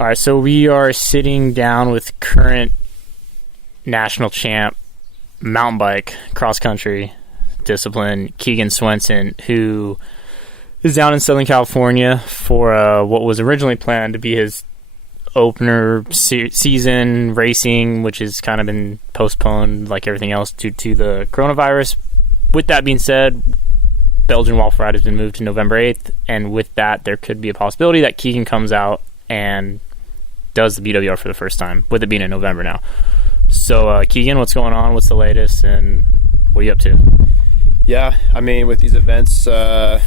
All right, so we are sitting down with current national champ mountain bike cross country discipline Keegan Swenson, who is down in Southern California for what was originally planned to be his opener season racing, which has kind of been postponed like everything else due to the coronavirus. With that being said, Belgian Waffle Ride has been moved to November 8th, and with that there could be a possibility that Keegan comes out and does the BWR for the first time, with it being in November now. So Keegan, what's going on? What's the latest, and what are you up to? Yeah, I mean, with these events, the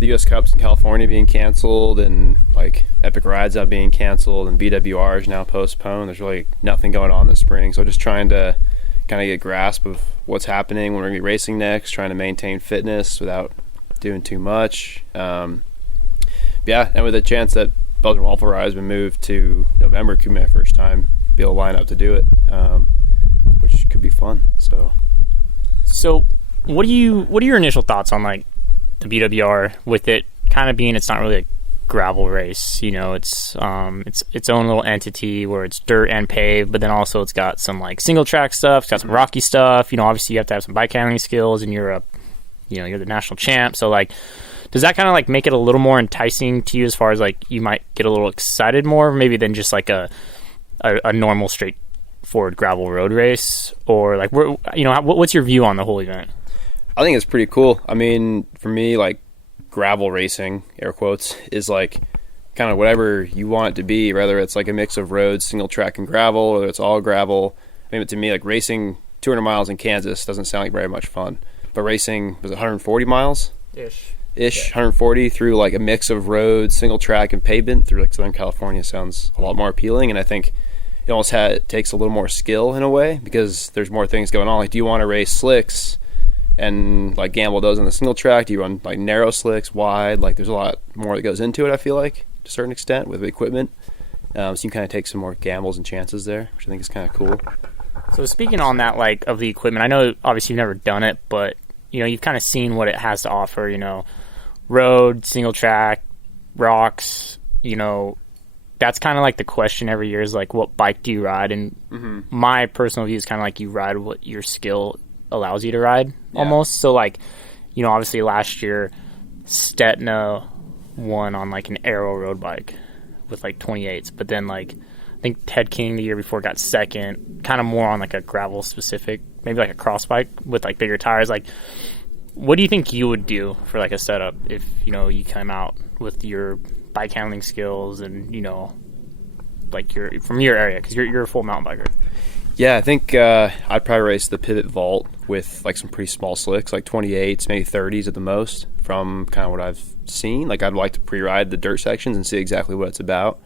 U.S. Cups in California being canceled, and like Epic Rides now being canceled, and BWR is now postponed, there's really nothing going on this spring. So just trying to kind of get a grasp of what's happening, when we're going to be racing next, trying to maintain fitness without doing too much. Yeah, and with a chance that Belgian Waffle Ride has been moved to November, it could be my first time be able to line up to do it, which could be fun. So what are your initial thoughts on like the BWR, with it kind of being, it's not really a gravel race, you know, it's its own little entity where it's dirt and paved, but then also it's got some like single track stuff, it's got some rocky stuff, you know, obviously you have to have some bike handling skills, and you're the national champ, so like does that kind of like make it a little more enticing to you, as far as like you might get a little excited more maybe than just like a normal straightforward gravel road race? Or like, what's your view on the whole event? I think it's pretty cool. I mean, for me, like gravel racing, air quotes, is like kind of whatever you want it to be, whether it's like a mix of roads, single track, and gravel, or it's all gravel. I mean, to me, like racing 200 miles in Kansas doesn't sound like very much fun, but racing, was it 140 miles? Ish, yeah. 140 through like a mix of roads, single track, and pavement through like Southern California sounds a lot more appealing. And I think it almost takes a little more skill in a way, because there's more things going on. Like, do you want to race slicks and like gamble those on the single track? Do you run like narrow slicks, wide? Like, there's a lot more that goes into it, I feel like, to a certain extent with equipment. So you kind of take some more gambles and chances there, which I think is kind of cool. So speaking on that, like, of the equipment, I know obviously you've never done it, but you know, you've kind of seen what it has to offer, you know, road, single track, rocks, you know, that's kind of like the question every year is like, what bike do you ride? And my personal view is kind of like you ride what your skill allows you to ride, almost. So like, you know, obviously last year Stetna won on like an aero road bike with like 28s, but then like I think Ted King the year before got second, kind of more on like a gravel specific, maybe like a cross bike with like bigger tires. Like, what do you think you would do for like a setup if, you know, you come out with your bike handling skills and, you know, like you're from your area, because you're a full mountain biker? Yeah, I think I'd probably race the Pivot Vault with like some pretty small slicks, like 28s, maybe 30s at the most, from kind of what I've seen. Like, I'd like to pre-ride the dirt sections and see exactly what it's about.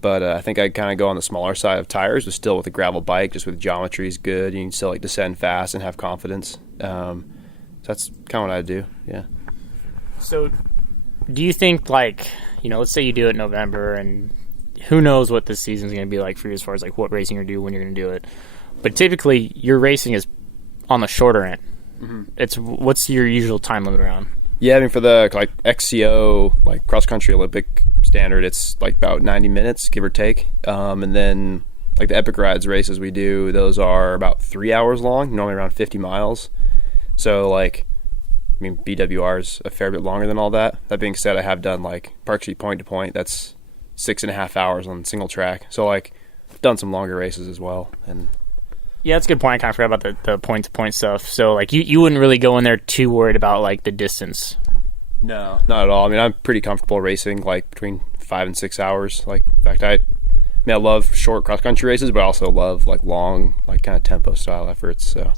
But I think I'd kind of go on the smaller side of tires, but still with a gravel bike, just with geometry is good. You can still like descend fast and have confidence. So that's kind of what I'd do, yeah. So do you think, like, you know, let's say you do it in November, and who knows what this season's going to be like for you as far as like what racing you're going to do, when you're going to do it. But typically your racing is on the shorter end. What's your usual time limit around? Yeah, I mean, for the like XCO, like cross country Olympic standard, it's like about 90 minutes, give or take. And then like the Epic Rides races we do, those are about 3 hours long, normally around 50 miles. So like, I mean, BWR is a fair bit longer than all that. That being said, I have done like Park Street point to point. That's 6.5 hours on single track. So like, I've done some longer races as well. And yeah, that's a good point. I kind of forgot about the point-to-point stuff. So, like, you wouldn't really go in there too worried about, like, the distance? No, not at all. I mean, I'm pretty comfortable racing, like, between 5 and 6 hours. Like, in fact, I love short cross-country races, but I also love, like, long, like, kind of tempo-style efforts, so.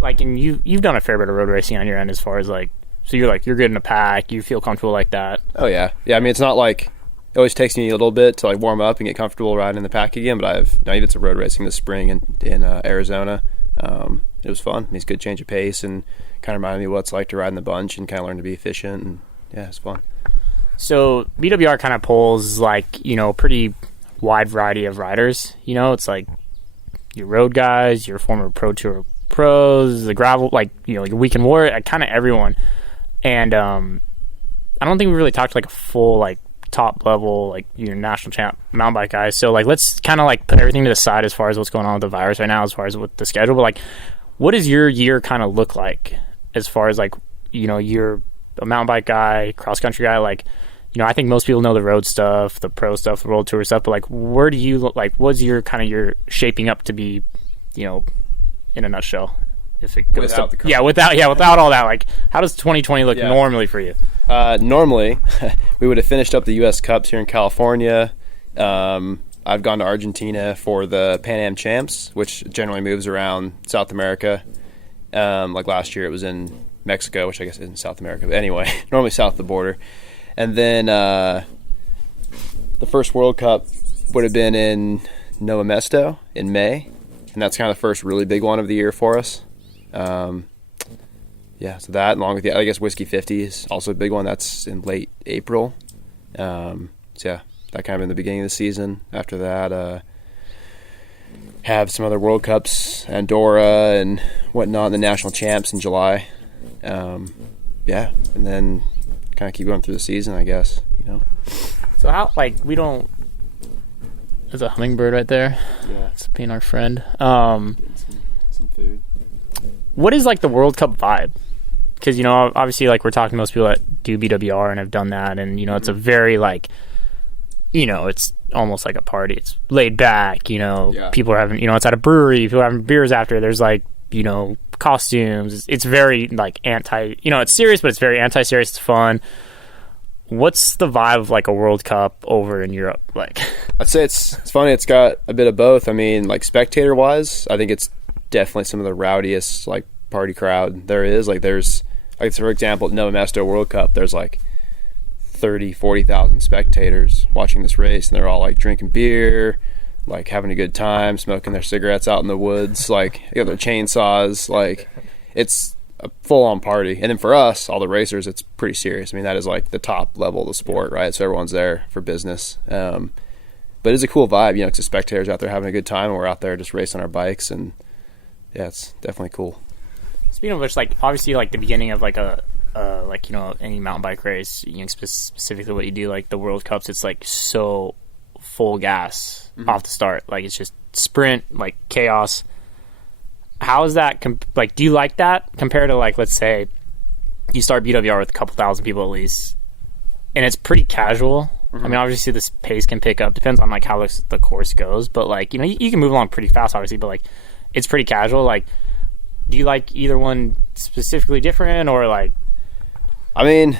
Like, and you've done a fair bit of road racing on your end as far as, like, so you're good in a pack, you feel comfortable like that? Oh, yeah. Yeah, I mean, it's not like, it always takes me a little bit to like warm up and get comfortable riding in the pack again, but I did some road racing this spring in Arizona. It was fun. It's a good change of pace and kind of reminded me what it's like to ride in the bunch and kind of learn to be efficient, and yeah, it's fun. So BWR kind of pulls like, you know, a pretty wide variety of riders. You know, it's like your road guys, your former Pro Tour pros, the gravel, like, you know, your weekend warrior, kind of everyone. And I don't think we really talked like a full like top level, like your national champ mountain bike guys. So like let's kind of like put everything to the side as far as what's going on with the virus right now, as far as with the schedule. But like, what does your year kind of look like as far as like, you know, you're a mountain bike guy, cross country guy, like, you know, I think most people know the road stuff, the pro stuff, the world tour stuff, but like, where do you look, like, what's your kind of your shaping up to be, you know, in a nutshell? If it goes without to, without all that, like, how does 2020 look normally for you? Normally, we would have finished up the U.S. Cups here in California. I've gone to Argentina for the Pan Am Champs, which generally moves around South America. Like last year, it was in Mexico, which I guess isn't South America, but anyway, normally south of the border. And then the first World Cup would have been in Nova Mesto in May, and that's kind of the first really big one of the year for us. So that, along with I guess Whiskey 50 is also a big one. That's in late April. So yeah, that kind of in the beginning of the season. After that, have some other World Cups, Andorra and whatnot, the national champs in July. And then kind of keep going through the season, I guess, you know. So how, like, we don't, there's a hummingbird right there. Yeah. It's being our friend. Getting some food. What is, like, the World Cup vibe? Because, you know, obviously, like, we're talking to most people that do BWR and have done that, and, you know, it's a very, like, you know, it's almost like a party. It's laid back, you know. Yeah. People are having, you know, it's at a brewery. People are having beers after. There's, like, you know, costumes. It's very, like, you know, it's serious, but it's very anti-serious. It's fun. What's the vibe of, like, a World Cup over in Europe like? I'd say it's funny. It's got a bit of both. I mean, like, spectator wise, I think it's definitely some of the rowdiest, like, party crowd there is. Like, there's, like, for example, at Nova Mesto World Cup, there's like 40,000 spectators watching this race, and they're all like drinking beer, like having a good time, smoking their cigarettes out in the woods, like, you know, their chainsaws. Like, it's a full-on party. And then for us, all the racers, it's pretty serious. I mean, that is like the top level of the sport, right? So everyone's there for business. But it's a cool vibe, you know, because the spectators out there having a good time, and we're out there just racing our bikes, and yeah, it's definitely cool. Speaking of which, like, obviously, like, the beginning of, like, like, you know, any mountain bike race, you know, specifically what you do, like, the World Cups, it's, like, so full gas off the start. Like, it's just sprint, like, chaos. How is that, like, do you like that compared to, like, let's say you start BWR with a couple thousand people at least, and it's pretty casual? I mean, obviously, this pace can pick up. Depends on, like, how the course goes. But, like, you know, you can move along pretty fast, obviously, but, like, it's pretty casual. Like, do you like either one specifically different, or, like... I mean,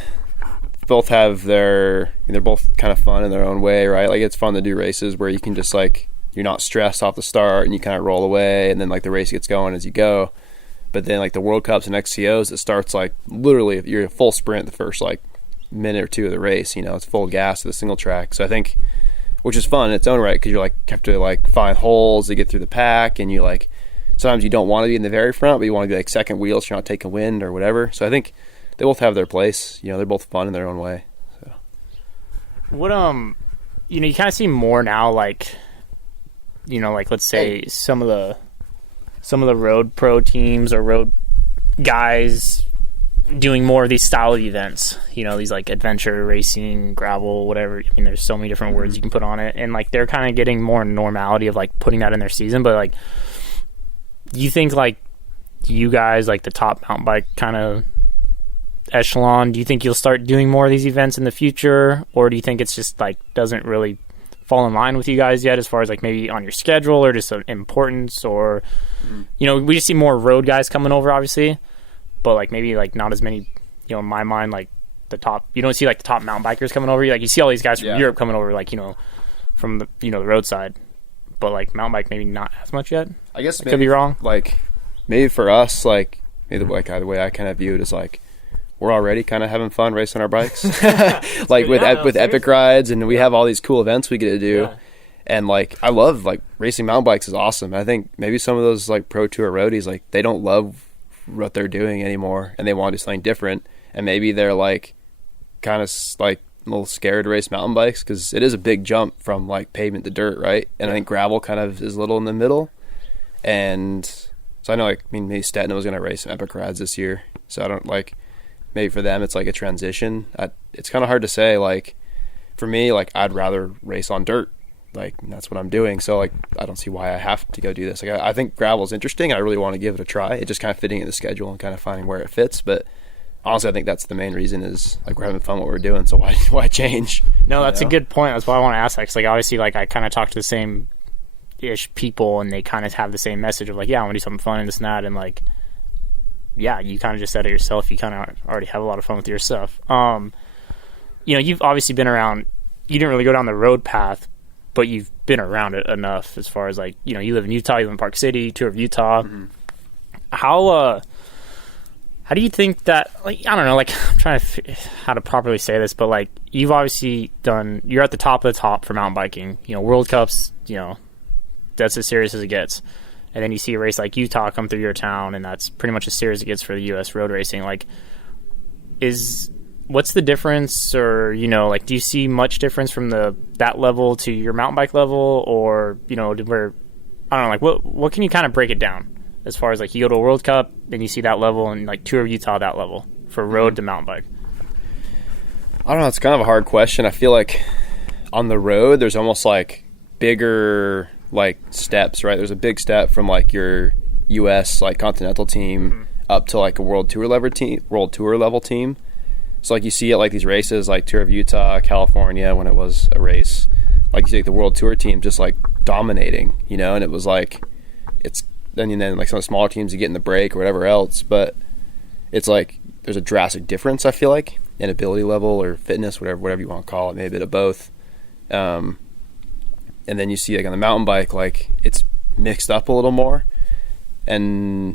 both have they're both kind of fun in their own way, right? Like, it's fun to do races where you can just, like, you're not stressed off the start and you kind of roll away, and then, like, the race gets going as you go. But then, like, the World Cups and XCOs, it starts, like, literally, you're a full sprint the first, like, minute or two of the race, you know, it's full gas to the single track. So I think, which is fun in its own right, because you're, like, have to, like, find holes to get through the pack, and you, like, sometimes you don't want to be in the very front, but you want to be, like, second wheel so you're not taking wind or whatever. So I think they both have their place. You know, they're both fun in their own way. So. What, you know, you kind of see more now, like, you know, like, let's say some of the road pro teams or road guys doing more of these style of events, you know, these, like, adventure racing, gravel, whatever. I mean, there's so many different words you can put on it, and, like, they're kind of getting more normality of, like, putting that in their season. But, like, do you think, like, you guys, like, the top mountain bike kind of echelon, do you think you'll start doing more of these events in the future, or do you think it's just, like, doesn't really fall in line with you guys yet, as far as, like, maybe on your schedule or just importance, or you know, we just see more road guys coming over, obviously, but, like, maybe, like, not as many, you know, in my mind, like, the top, you don't see, like, the top mountain bikers coming over. Like, you see all these guys from Europe coming over, like, you know, from the, you know, the roadside, but, like, mountain bike maybe not as much yet. I guess I could be wrong. Like, maybe for us, like, maybe the way I kind of view it is, like, we're already kind of having fun racing our bikes, like with epic rides, and we have all these cool events we get to do. And, like, I love, like, racing mountain bikes is awesome. I think maybe some of those, like, pro tour roadies, like, they don't love what they're doing anymore, and they want to do something different. And maybe they're, like, kind of, like, a little scared to race mountain bikes, because it is a big jump from, like, pavement to dirt, right? And I think gravel kind of is a little in the middle. And so I know, like, I mean, maybe Stettin was going to race some epic rides this year. So I don't, like, maybe for them it's, like, a transition. It's kind of hard to say, like, for me, like, I'd rather race on dirt. Like, that's what I'm doing. So, like, I don't see why I have to go do this. Like, I think gravel is interesting. I really want to give it a try. It's just kind of fitting in the schedule and kind of finding where it fits. But honestly, I think that's the main reason is, like, we're having fun what we're doing. So why change? No, that's a good point. That's why I want to ask that. 'Cause, like, obviously, like, I kind of talk to the same-ish people, and they kind of have the same message of, like, yeah, I want to do something fun and this and that. And, like, yeah, you kind of just said it yourself. You kind of already have a lot of fun with your stuff. You know, you've obviously been around. You didn't really go down the road path, but you've been around it enough as far as, like, you know, you live in Utah, you live in Park City, tour of Utah. Mm-hmm. How do you think that, like, I don't know, like, I'm trying to how to properly say this, but, like, you've obviously you're at the top of the top for mountain biking. You know, World Cups, you know, that's as serious as it gets. And then you see a race like Utah come through your town, and that's pretty much as serious as it gets for the U.S. road racing. Like, what's the difference, or, you know, like, do you see much difference from that level to your mountain bike level, or, you know, where, I don't know, like, what can you kind of break it down as far as, like, you go to a World Cup and you see that level, and, like, Tour of Utah that level for road to mountain bike? I don't know. It's kind of a hard question. I feel like on the road, there's almost like bigger, like, steps, right? There's a big step from, like, your U.S. like continental team up to, like, a World Tour level team. So, like, you see it, like, these races, like Tour of Utah, California, when it was a race. Like, you see, like, the World Tour team just, like, dominating, you know? And it was, like, then, like, some of the smaller teams, you get in the break or whatever else. But it's, like, there's a drastic difference, I feel like, in ability level or fitness, whatever you want to call it, maybe a bit of both. And then you see, like, on the mountain bike, like, it's mixed up a little more. And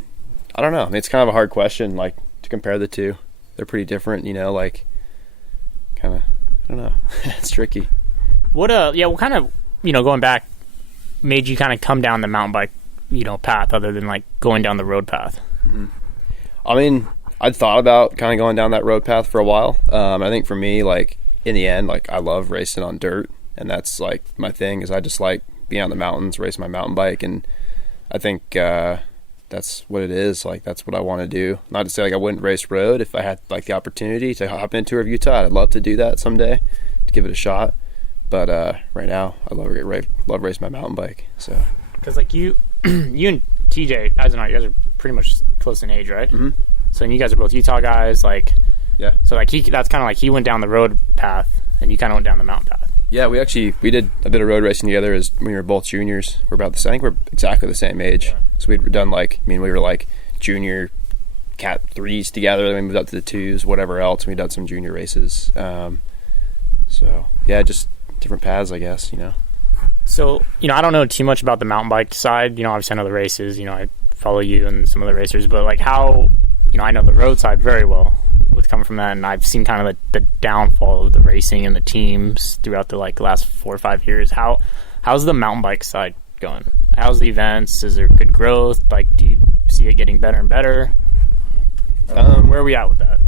I don't know. I mean, it's kind of a hard question, like, to compare the two. They're pretty different, you know, like, kind of, I don't know. It's tricky. What kind of, you know, going back, made you kind of come down the mountain bike, you know, path other than, like, going down the road path? Mm-hmm. I mean, I'd thought about kind of going down that road path for a while. I think for me, like, in the end, like, I love racing on dirt, and that's, like, my thing is I just like being on the mountains, racing my mountain bike, and I think, that's what it is. Like, that's what I want to do. Not to say, like, I wouldn't race road if I had, like, the opportunity to hop in a Tour of Utah. I'd love to do that someday, to give it a shot. But right now, I love racing my mountain bike. So, because, like, you and TJ, as an art, you guys are pretty much close in age, right? Mm-hmm. So, and you guys are both Utah guys, like, yeah. So, like, that's kind of like he went down the road path, and you kind of went down the mountain path. Yeah, we did a bit of road racing together as when we were both juniors. We're about the same. I think we're exactly the same age. Yeah. So we'd done, like, we were, like, junior Cat 3s together. Then we moved up to the 2s, whatever else. We'd done some junior races. So, yeah, just different paths, I guess, you know. So, you know, I don't know too much about the mountain bike side. You know, obviously I know the races. You know, I follow you and some of the racers. But, like, how, you know, I know the road side very well with coming from that. And I've seen kind of the downfall of the racing and the teams throughout the, like, last 4 or 5 years. How's the mountain bike side going? How's the events? Is there good growth? Like, do you see it getting better and better? Where are we at with that?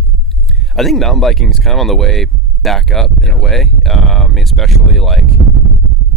I think mountain biking is kind of on the way back up in a way. I mean, especially, like,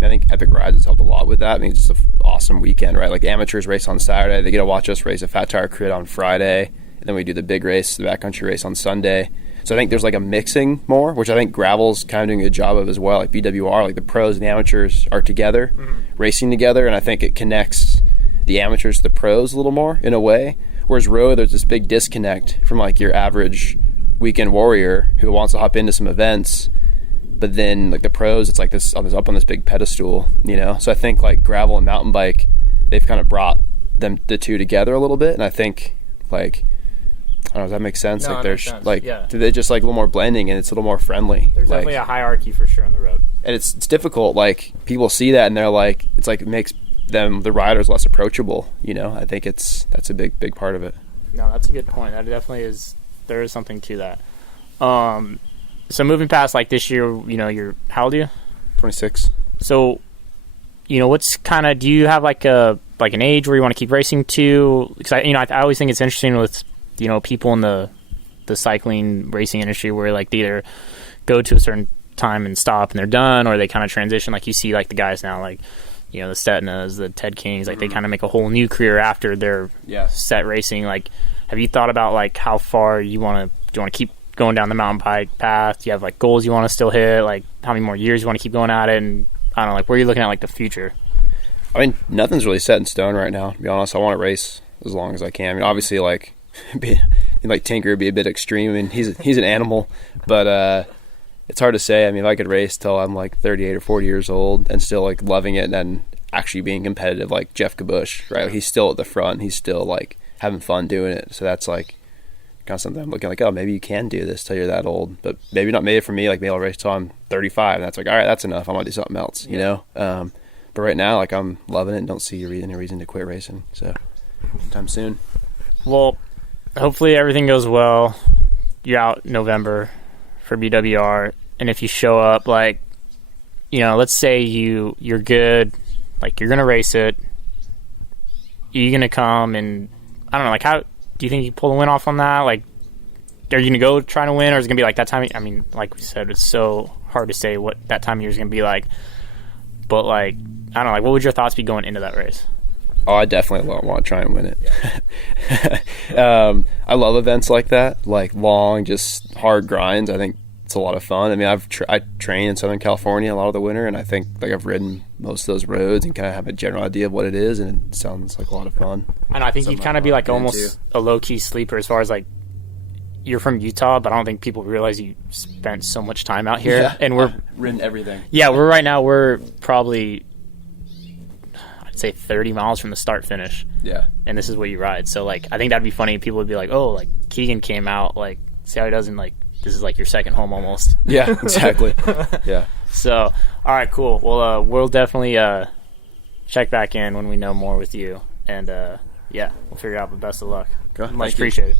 I think Epic Rides has helped a lot with that. I mean, it's just an awesome weekend, right? Like, amateurs race on Saturday. They get to watch us race a Fat Tire Crit on Friday. And then we do the big race, the backcountry race on Sunday. So I think there's, like, a mixing more, which I think gravel's kind of doing a good job of as well. Like, BWR, like, the pros and the amateurs are together, racing together, and I think it connects the amateurs to the pros a little more in a way. Whereas road, there's this big disconnect from, like, your average weekend warrior who wants to hop into some events, but then, like, the pros, it's like this up on this big pedestal, you know. So I think, like, gravel and mountain bike, they've kind of brought the two together a little bit, and I think, like, I don't know, does that make sense? No, like, there's sense. Like, yeah. They're just, like, a little more blending, and it's a little more friendly. There's, like, definitely a hierarchy for sure on the road, and it's difficult. Like, people see that and they're like, it's like it makes the riders less approachable, you know. I think that's a big part of it. No, that's a good point. That definitely is. There is something to that. So moving past, like, this year, you know, you're, how old are you? 26. So, you know, what's kind of, do you have, like, an age where you want to keep racing to? Because I always think it's interesting with, you know, people in the cycling racing industry where, like, they either go to a certain time and stop and they're done, or they kind of transition. Like, you see, like, the guys now, like, you know, the Stetnas, the Ted Kings, like, they kind of make a whole new career after they're set racing. Like, have you thought about, like, how far do you want to keep going down the mountain bike path? Do you have like goals you want to still hit? Like how many more years you want to keep going at it? And I don't know, like where are you looking at like the future? I mean, nothing's really set in stone right now, to be honest. I want to race as long as I can. I mean, obviously, like, like Tinker would be a bit extreme. I mean, he's an animal, but it's hard to say. I mean, if I could race till I'm like 38 or 40 years old and still like loving it and then actually being competitive like Jeff Kabush, right? He's still at the front. He's still like having fun doing it. So that's like kind of something I'm looking like, oh, maybe you can do this till you're that old, but maybe not. Maybe for me, like maybe I'll race till I'm 35. And that's like, all right, that's enough. I want to do something else, you know? But right now, like I'm loving it and don't see any reason to quit racing. So sometime soon. Well, hopefully everything goes well. You're out November for BWR. And if you show up, like, you know, let's say you're good, like you're going to race it. You're going to come and, I don't know, like how do you think you pull the win off on that? Like, are you going to go trying to win, or is it going to be like that time? I mean, like we said, it's so hard to say what that time of year is going to be like. But, like, I don't know, like, what would your thoughts be going into that race? Oh, I definitely want to try and win it. I love events like that, like long, just hard grinds. I think it's a lot of fun. I mean, I train in Southern California a lot of the winter, and I think like I've ridden most of those roads and kind of have a general idea of what it is, and it sounds like a lot of fun. And I think you'd kind of be like almost a low-key sleeper as far as like you're from Utah, but I don't think people realize you spent so much time out here. Yeah, and we're ridden everything. Yeah, we're probably, I'd say 30 miles from the start finish. Yeah. And this is what you ride. So like I think that'd be funny. People would be like, oh, like Keegan came out, like see how he does, and like this is like your second home almost. Yeah, exactly. Yeah. So, all right, cool. Well, we'll definitely check back in when we know more with you. And, yeah, we'll figure out, but best of luck. Okay. Much appreciated.